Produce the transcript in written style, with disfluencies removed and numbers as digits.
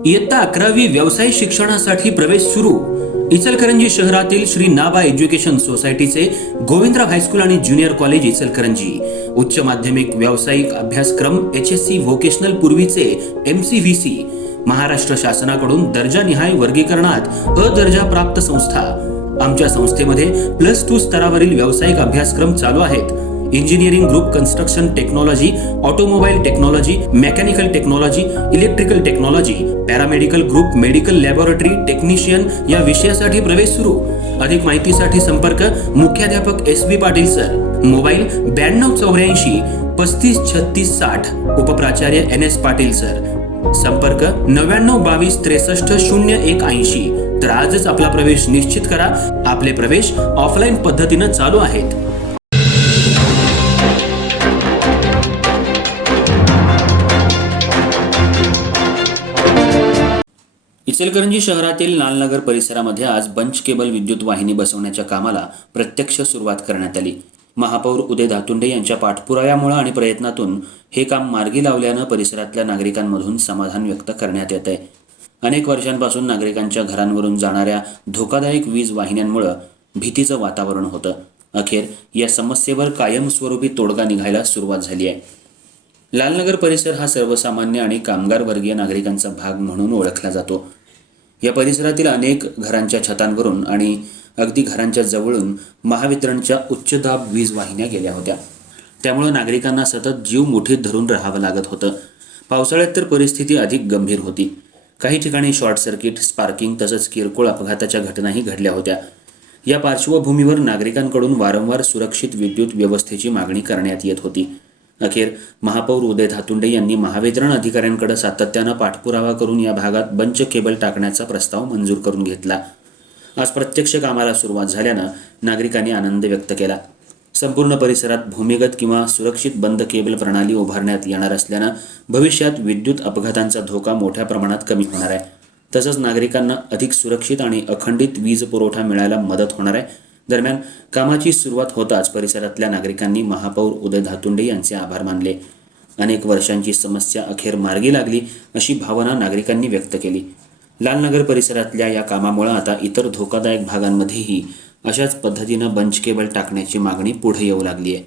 इयत्ता 11वी व्यावसायिक शिक्षणासाठी प्रवेश सुरू. इचलकरंजी शहरातील श्री नाबा एज्युकेशन सोसायटीचे गोविंदराव हायस्कूल आणि ज्युनियर कॉलेज इचलकरंजी उच्च माध्यमिक व्यावसायिक अभ्यासक्रम HSC व्होकेशनल पूर्वीचे MCVC महाराष्ट्र शासनाकडून दर्जानिहाय वर्गीकरणात अ दर्जा प्राप्त संस्था. आमच्या संस्थेमध्ये +2 स्तरावरील व्यावसायिक अभ्यासक्रम चालू आहेत. Engineering group construction technology, automobile technology, mechanical technology, electrical technology, paramedical group, medical laboratory technician या विषयासाठी प्रवेश सुरू. अधिक माहितीसाठी संपर्क मुख्याध्यापक SB Patil sir. Mobile 9284 35 36 60. उपप्राचार्य NS Patil sir. संपर्क 99 22 63 0180. तर आजच आपला प्रवेश निश्चित करा. आपले प्रवेश ऑफलाईन पद्धतीने चालू आहेत. इचलकरंजी शहरातील लालनगर परिसरामध्ये आज बंच केबल विद्युत वाहिनी बसवण्याच्या कामाला प्रत्यक्ष सुरुवात करण्यात आली. महापौर उदय धातुंडे यांच्या पाठपुराव्यामुळे आणि प्रयत्नातून हे काम मार्गी लावल्यानं परिसरातल्या नागरिकांमधून समाधान व्यक्त करण्यात येत आहे. अनेक वर्षांपासून नागरिकांच्या घरांवरून जाणाऱ्या धोकादायक वीज वाहिन्यांमुळे भीतीचं वातावरण होतं. अखेर या समस्येवर कायमस्वरूपी तोडगा निघायला सुरुवात झाली आहे. लालनगर परिसर हा सर्वसामान्य आणि कामगार वर्गीय नागरिकांचा भाग म्हणून ओळखला जातो. या परिसरातील अनेक घरांच्या छतांवरून आणि अगदी घरांच्या जवळून महावितरणच्या उच्चदाब वीज वाहिन्या गेल्या होत्या. त्यामुळे नागरिकांना सतत जीव मुठीत धरून राहावं लागत होतं. पावसाळ्यात तर परिस्थिती अधिक गंभीर होती. काही ठिकाणी शॉर्ट सर्किट, स्पार्किंग तसंच किरकोळ अपघाताच्या घटनाही घडल्या होत्या. या पार्श्वभूमीवर नागरिकांकडून वारंवार सुरक्षित विद्युत व्यवस्थेची मागणी करण्यात येत होती. अखेर महापौर उदय धातुंडे यांनी महावितरण अधिकाऱ्यांकडे सातत्यानं पाठपुरावा करून या भागात बंच केबल टाकण्याचा प्रस्ताव मंजूर करून घेतला. आज प्रत्यक्ष कामाला सुरुवात झाल्यानं नागरिकांनी आनंद व्यक्त केला. संपूर्ण परिसरात भूमिगत किंवा सुरक्षित बंद केबल प्रणाली उभारण्यात येणार असल्यानं भविष्यात विद्युत अपघातांचा धोका मोठ्या प्रमाणात कमी होणार आहे. तसंच नागरिकांना अधिक सुरक्षित आणि अखंडित वीज पुरवठा मिळायला मदत होणार आहे. दरम्यान कामाची सुरुवात होताच परिसरातल्या नागरिकांनी महापौर उदय धातुंडे यांचे आभार मानले. अनेक वर्षांची समस्या अखेर मार्गी लागली अशी भावना नागरिकांनी व्यक्त केली. लालनगर परिसरातल्या या कामामुळे आता इतर धोकादायक भागांमध्येही अशाच पद्धतीनं बंच केबल टाकण्याची मागणी पुढे येऊ लागली आहे.